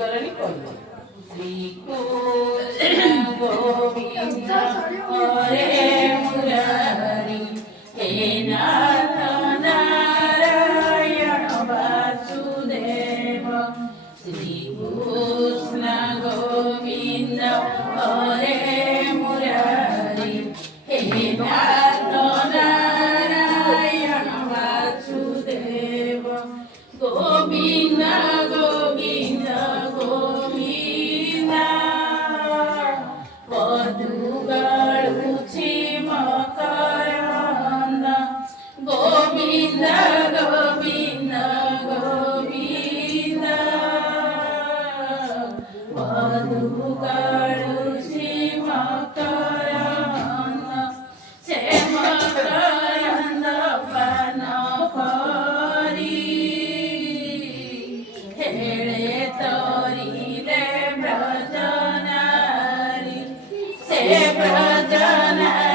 करनी कहलो श्री कृष्ण गोविंद हरे मुरारी हे नाथ नारायण वासुदेव श्री कृष्ण गोविंद हरे मुरारी हे नाथ नारायण वासुदेव गोविंद गोविंद गोविंद पदुगळुछि मकरंद गोविंद गोविंद गोविंद पदुगळुछि मकरंद से मकरंद पान करी हेळे तोरिले ब्रजनारी से ब्रजना